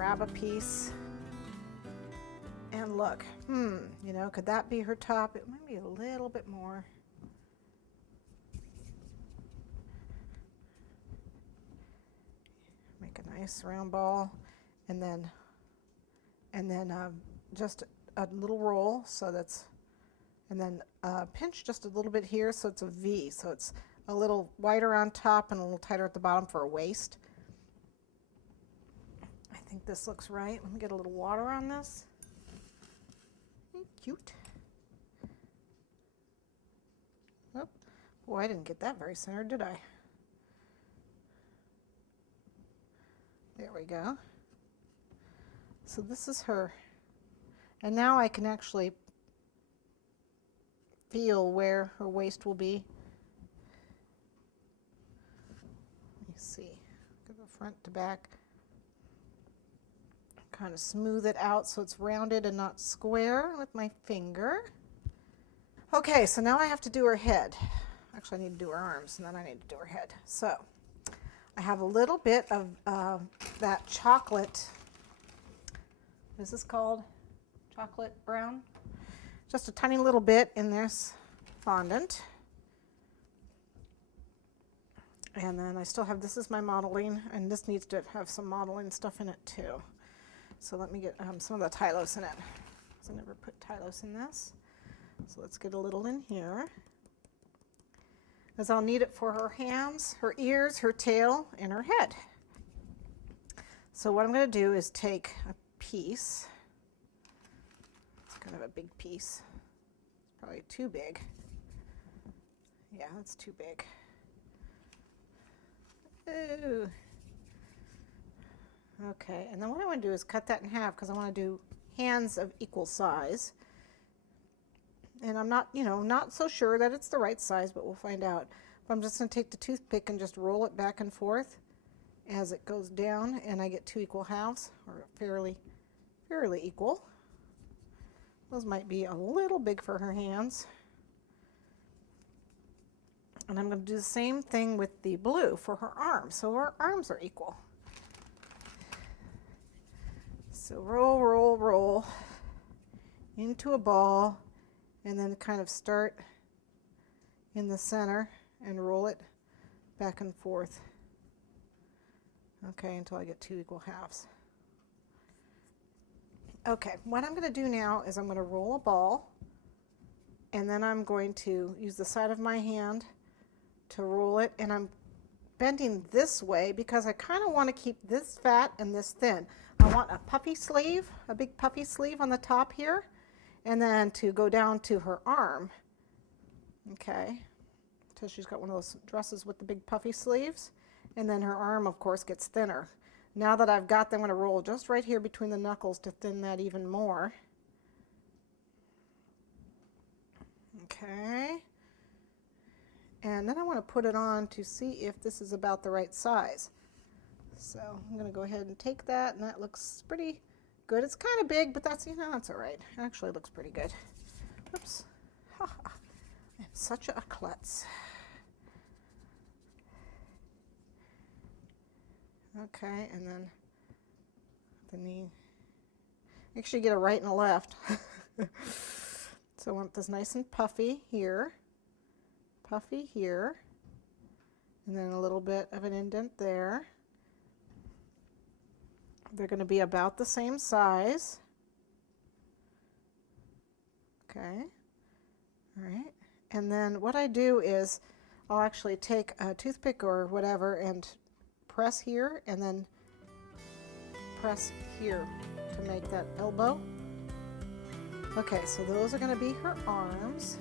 grab a piece and look, you know, could that be her top? It might be a little bit more. Make a nice round ball, and then just a little roll, so that's, and then pinch just a little bit here so it's a V, so it's a little wider on top and a little tighter at the bottom for a waist. I think this looks right. Let me get a little water on this. Cute. Oh, boy, I didn't get that very centered, did I? There we go. So this is her. And now I can actually feel where her waist will be. Let me see. Go front to back. Kind of smooth it out so it's rounded and not square with my finger. Okay, so now I have to do her head. Actually, I need to do her arms, and then I need to do her head. So I have a little bit of that chocolate, what is this called? Chocolate brown? Just a tiny little bit in this fondant. And then I still have, this is my modeling, and this needs to have some modeling stuff in it too. So let me get some of the Tylose in it. I never put Tylose in this. So let's get a little in here, as I'll need it for her hands, her ears, her tail, and her head. So what I'm going to do is take a piece. It's kind of a big piece. It's probably too big. Yeah, that's too big. Ooh. Okay, and then what I want to do is cut that in half because I want to do hands of equal size. And I'm not, you know, not so sure that it's the right size, but we'll find out. But I'm just going to take the toothpick and just roll it back and forth as it goes down, and I get 2 equal halves, or fairly equal. Those might be a little big for her hands. And I'm going to do the same thing with the blue for her arms, so her arms are equal. So roll, roll, roll into a ball, and then kind of start in the center and roll it back and forth. Okay, until I get 2 equal halves. Okay, what I'm going to do now is I'm going to roll a ball, and then I'm going to use the side of my hand to roll it, and I'm bending this way because I kind of want to keep this fat and this thin. I want a puffy sleeve, a big puffy sleeve on the top here, and then to go down to her arm. Okay, so she's got one of those dresses with the big puffy sleeves, and then her arm, of course, gets thinner. Now that I've got that, I'm going to roll just right here between the knuckles to thin that even more. Okay, and then I want to put it on to see if this is about the right size. So I'm going to go ahead and take that, and that looks pretty good. It's kind of big, but that's, you know, that's all right. It actually looks pretty good. Oops. I'm such a klutz. Okay, and then the knee. Make sure you get a right and a left. So I want this nice and puffy here, and then a little bit of an indent there. They're going to be about the same size. Okay, all right. And then what I do is I'll actually take a toothpick or whatever and press here, and then press here to make that elbow. Okay, so those are going to be her arms.